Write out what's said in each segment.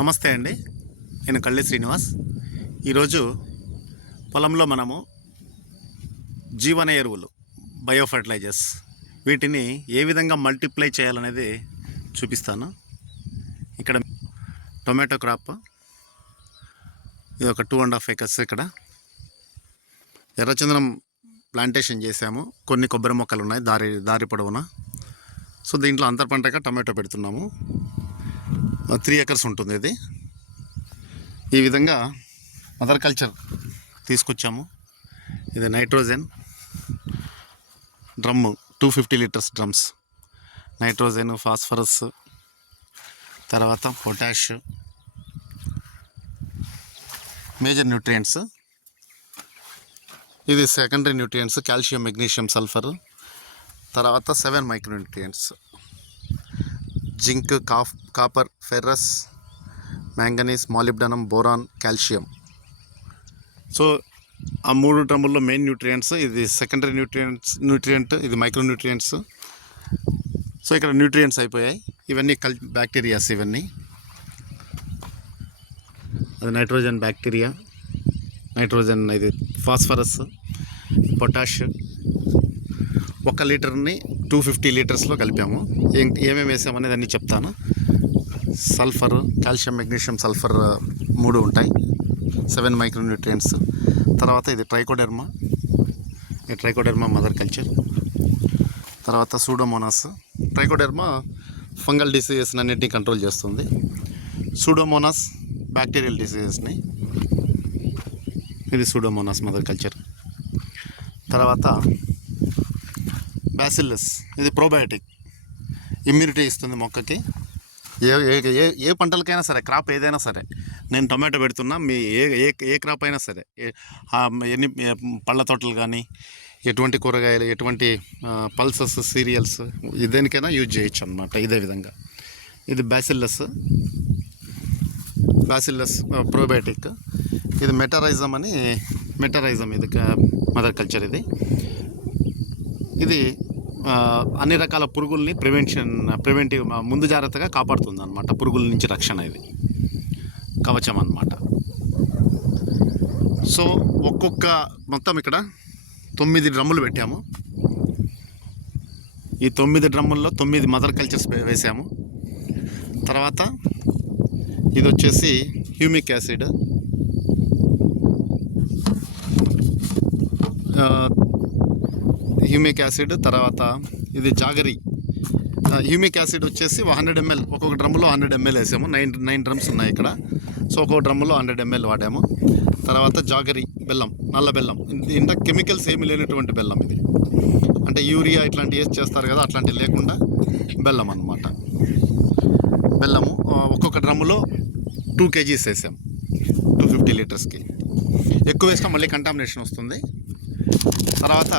నమస్తే అండి. నేను కళ్ళి శ్రీనివాస్. ఈరోజు పొలంలో మనము జీవన ఎరువులు బయో ఫర్టిలైజర్స్ వీటిని ఏ విధంగా మల్టిప్లై చేయాలనేది చూపిస్తాను. ఇక్కడ టొమాటో క్రాప్ ఇది ఒక టూ అండ్ హాఫ్ ఏకర్స్ ఇక్కడ. ఎర్రచందనం ప్లాంటేషన్ చేసాము కొన్ని కొబ్బరి మొక్కలు ఉన్నాయి దారి దారి పొడవున. సో దీంట్లో అంతర్ పంటగా టమాటో పెడుతున్నాము. త్రీ ఎకర్స్ ఉంటుంది ఇది. ఈ విధంగా మదర్ కల్చర్ తీసుకొచ్చాము. ఇది nitrogen drum two fifty litres drums. Nitrogen phosphorus తర్వాత పొటాష్ మేజర్ న్యూట్రియంట్స్. ఇది secondary nutrients calcium magnesium sulphur తర్వాత seven micro nutrients zinc cough copper ferrous manganese molybdenum boron calcium. So ఆ మూడు డ్రమ్ముల్లో మెయిన్ న్యూట్రియంట్స్ ఇది secondary nutrients nutrient ఇది micro nutrients so ఇక్కడ nutrients అయిపోయాయి. ఇవన్నీ కల్ బ్యాక్టీరియాస్ ఇవన్నీ. అది నైట్రోజన్ బ్యాక్టీరియా. నైట్రోజన్ ఇది ఫాస్ఫరస్ పొటాష్ ఒక లీటర్ని టూ ఫిఫ్టీ లీటర్స్లో కలిపాము. ఏం ఏమేమి వేసామనేది అన్నీ చెప్తాను. సల్ఫర్ కాల్షియం మెగ్నీషియం సల్ఫర్ మూడు ఉంటాయి. సెవెన్ మైక్రో న్యూట్రియంట్స్ తర్వాత ఇది ట్రైకోడెర్మా. ఈ ట్రైకోడెర్మా మదర్ కల్చర్. తర్వాత సూడోమోనాస్. ట్రైకోడెర్మా ఫంగల్ డిసీజెస్ అన్నింటినీ కంట్రోల్ చేస్తుంది. సూడోమోనాస్ బ్యాక్టీరియల్ డిసీజెస్ని. ఇది సూడోమోనాస్ మదర్ కల్చర్. తర్వాత బ్యాసిల్లస్ ఇది ప్రోబయోటిక్ ఇమ్యూనిటీ ఇస్తుంది మొక్కకి. ఏ ఏ ఏ ఏ పంటలకైనా సరే క్రాప్ ఏదైనా సరే నేను టొమాటో పెడుతున్నా మీ ఏ ఏ ఏ క్రాప్ అయినా సరే ఎన్ని పళ్ళ తోటలు కానీ ఎటువంటి కూరగాయలు ఎటువంటి పల్సస్ సీరియల్స్ దేనికైనా యూజ్ చేయొచ్చు అనమాట ఇదే విధంగా. ఇది బ్యాసిల్లస్ బ్యాసిల్లస్ ప్రోబయోటిక్ ఇది మెటరైజం అని మెటరైజం ఇది మదర్ కల్చర్ ఇది. ఇది అన్ని రకాల పురుగుల్ని ప్రివెన్షన్ ప్రివెంటివ్ ముందు జాగ్రత్తగా కాపాడుతుంది అనమాట పురుగుల నుంచి రక్షణ ఇది. కవచం అన్నమాట. సో ఒక్కొక్క మొత్తం ఇక్కడ తొమ్మిది డ్రమ్ములు పెట్టాము. ఈ తొమ్మిది డ్రమ్ముల్లో తొమ్మిది మదర్ కల్చర్స్ వేసాము. తర్వాత ఇది వచ్చేసి హ్యూమిక్ యాసిడ్. హ్యూమిక్ యాసిడ్ తర్వాత ఇది జాగరి. హ్యూమిక్ యాసిడ్ వచ్చేసి హండ్రెడ్ ఎంఎల్ ఒక్కొక్క డ్రమ్ములో హండ్రెడ్ ఎంఎల్ వేసాము. నైన్ నైన్ డ్రమ్స్ ఉన్నాయి ఇక్కడ. సో ఒక్కొక్క డ్రమ్ములో హండ్రెడ్ ఎంఎల్ వాడాము. తర్వాత జాగరి బెల్లం నల్ల బెల్లం. ఇంత కెమికల్స్ ఏమి లేనటువంటి బెల్లం ఇది. అంటే యూరియా ఇట్లాంటివి వేసి చేస్తారు కదా అట్లాంటివి లేకుండా బెల్లం అన్నమాట. బెల్లము ఒక్కొక్క డ్రమ్ములో టూ కేజీస్ వేసాం. టూ ఫిఫ్టీ లీటర్స్కి. ఎక్కువ వేసినా మళ్ళీ కంటామినేషన్ వస్తుంది. తర్వాత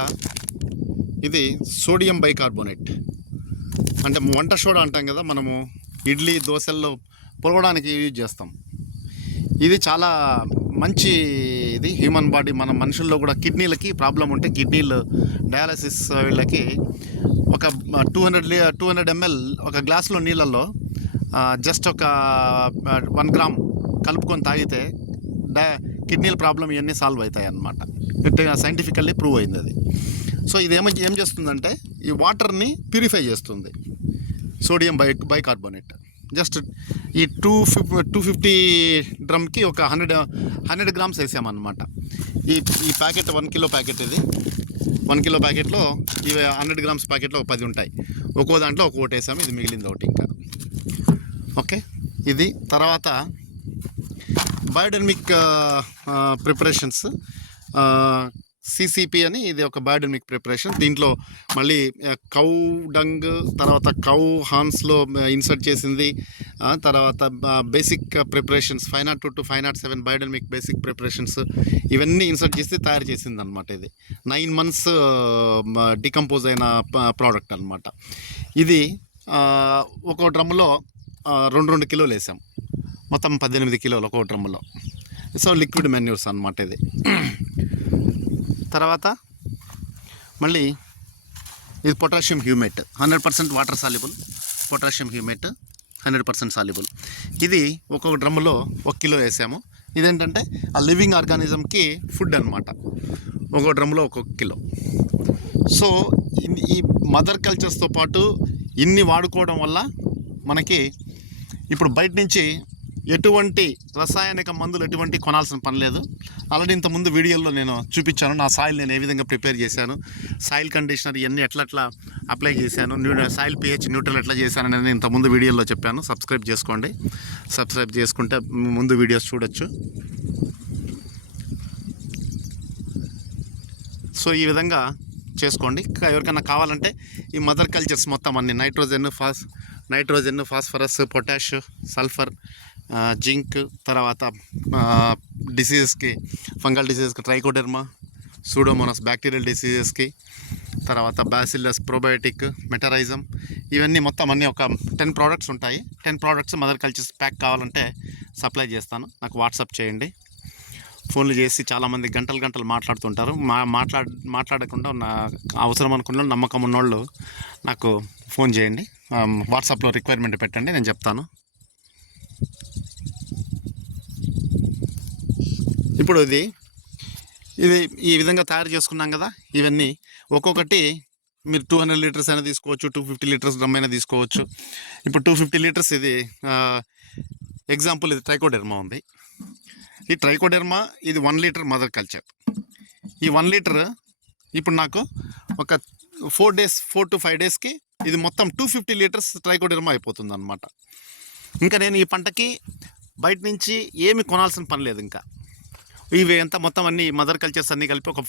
ఇది సోడియం బైకార్బోనేట్. అంటే వంట సోడా అంటాం కదా మనము ఇడ్లీ దోశల్లో పొలవడానికి యూజ్ చేస్తాం. ఇది చాలా మంచి ఇది హ్యూమన్ బాడీ మన మనుషుల్లో కూడా కిడ్నీలకి ప్రాబ్లం ఉంటే కిడ్నీలు డయాలసిస్ వీళ్ళకి ఒక two hundred two hundred ML ఒక గ్లాసులో నీళ్ళల్లో జస్ట్ ఒక వన్ గ్రామ్ కలుపుకొని తాగితే డయా కిడ్నీల ప్రాబ్లం ఇవన్నీ సాల్వ్ అవుతాయి అన్నమాట సైంటిఫికల్లీ ప్రూవ్ అయింది అది. సో ఇది ఏమ ఏం చేస్తుందంటే ఈ వాటర్ని ప్యూరిఫై చేస్తుంది. Sodium bi bicarbonate. జస్ట్ ఈ టూ ఫిఫ్ టూ ఫిఫ్టీ డ్రమ్కి ఒక హండ్రెడ్ హండ్రెడ్ గ్రామ్స్ వేసామన్నమాట. ఈ ఈ ప్యాకెట్ వన్ కిలో ప్యాకెట్ ఇది. వన్ కిలో ప్యాకెట్లో ఇవి హండ్రెడ్ గ్రామ్స్ ప్యాకెట్లో ఒక పది ఉంటాయి. ఒక్కో దాంట్లో ఒక్కొక్కటి వేసాము ఇది మిగిలింది ఒకటి ఇంకా. ఓకే? ఇది తర్వాత బయోడెనమిక్ ప్రిపరేషన్స్ సిసిపి అని ఇది ఒక బయోడెనమిక్ ప్రిపరేషన్. దీంట్లో మళ్ళీ కౌ డంగ్ తర్వాత కౌ హాన్స్లో ఇన్సర్ట్ చేసింది. తర్వాత basic preparations five nought two to five nought seven biodynamic basic preparations ఇవన్నీ ఇన్సర్ట్ చేసి తయారు చేసింది అనమాట ఇది. నైన్ మంత్స్ డికంపోజ్ అయిన ప్రోడక్ట్ అనమాట ఇది ఒక డ్రమ్లో డ్రమ్ములో రెండు రెండు కిలోలు వేసాం. మొత్తం పద్దెనిమిది కిలోలు ఒక్కో డ్రమ్లో. సో లిక్విడ్ మెన్యూర్స్ అనమాట ఇది. తర్వాత మళ్ళీ ఇది potassium humate. Hundred percent water soluble. Potassium humate hundred percent soluble. ఇది ఒక్కొక్క డ్రమ్ములో ఒక కిలో వేసాము. ఇదేంటంటే ఆ లివింగ్ ఆర్గానిజంకి ఫుడ్ అనమాట ఒక్కొక్క డ్రమ్ములో ఒక్కొక్క కిలో. సో ఈ మదర్ కల్చర్స్తో పాటు ఇన్ని వాడుకోవడం వల్ల మనకి ఇప్పుడు బయట నుంచి ఎటువంటి రసాయనిక మందులు ఎటువంటి కొనాల్సిన పని లేదు. ఆల్రెడీ ఇంతకుముందు వీడియోలో నేను చూపించాను నా సాయిల్ నేను ఏ విధంగా ప్రిపేర్ చేశాను సాయిల్ కండిషనర్ ఇవన్నీ ఎట్లా ఎట్లా అప్లై చేశాను సాయిల్ పిహెచ్ న్యూట్రల్ ఎట్లా చేశాను నేను ఇంతకుముందు వీడియోలో చెప్పాను. సబ్స్క్రైబ్ చేసుకోండి. సబ్స్క్రైబ్ చేసుకుంటే ముందు వీడియోస్ చూడొచ్చు. సో ఈ విధంగా చేసుకోండి. ఎవరికైనా కావాలంటే ఈ మదర్ కల్చర్స్ మొత్తం అన్ని nitrogen phos nitrogen phosphorus potash sulphur zinc తర్వాత డిసీజెస్కి ఫంగల్ డిసీజెస్కి ట్రైకోడెర్మా సూడోమోనస్ బ్యాక్టీరియల్ డిసీజెస్కి తర్వాత బాసిల్లస్ ప్రోబయోటిక్ మెటరైజం ఇవన్నీ మొత్తం అన్నీ ఒక టెన్ ప్రోడక్ట్స్ ఉంటాయి. Ten products mother cultures pack కావాలంటే సప్లై చేస్తాను. నాకు వాట్సాప్ చేయండి. ఫోన్లు చేసి చాలామంది గంటలు గంటలు మాట్లాడుతుంటారు. మా మాట్లాడ మాట్లాడకుండా నా అవసరం అనుకున్న వాళ్ళు, నమ్మకం ఉన్నోళ్ళు నాకు ఫోన్ చేయండి. వాట్సాప్లో రిక్వైర్మెంట్ పెట్టండి నేను చెప్తాను. ఇప్పుడు ఇది ఇది ఈ విధంగా తయారు చేసుకున్నాం కదా ఇవన్నీ ఒక్కొక్కటి మీరు టూ హండ్రెడ్ లీటర్స్ అయినా తీసుకోవచ్చు టూ ఫిఫ్టీ లీటర్స్ డ్రమ్ అయినా తీసుకోవచ్చు. ఇప్పుడు టూ ఫిఫ్టీ లీటర్స్ ఇది ఎగ్జాంపుల్ ఇది ట్రైకోడెర్మా ఉంది. ఈ ట్రైకోడెర్మా ఇది వన్ లీటర్ మదర్ కల్చర్ ఈ వన్ లీటర్ ఇప్పుడు నాకు ఒక four days four to five డేస్కి ఇది మొత్తం టూ ఫిఫ్టీ లీటర్స్ ట్రైకోడెర్మా అయిపోతుంది అనమాట ఇంకా నేను ఈ పంటకి బయట నుంచి ఏమి కొనాల్సిన పని లేదు ఇంకా. ఇవి ఎంత మొత్తం అన్ని మదర్ కల్చర్స్ అన్నీ కలిపి ఒక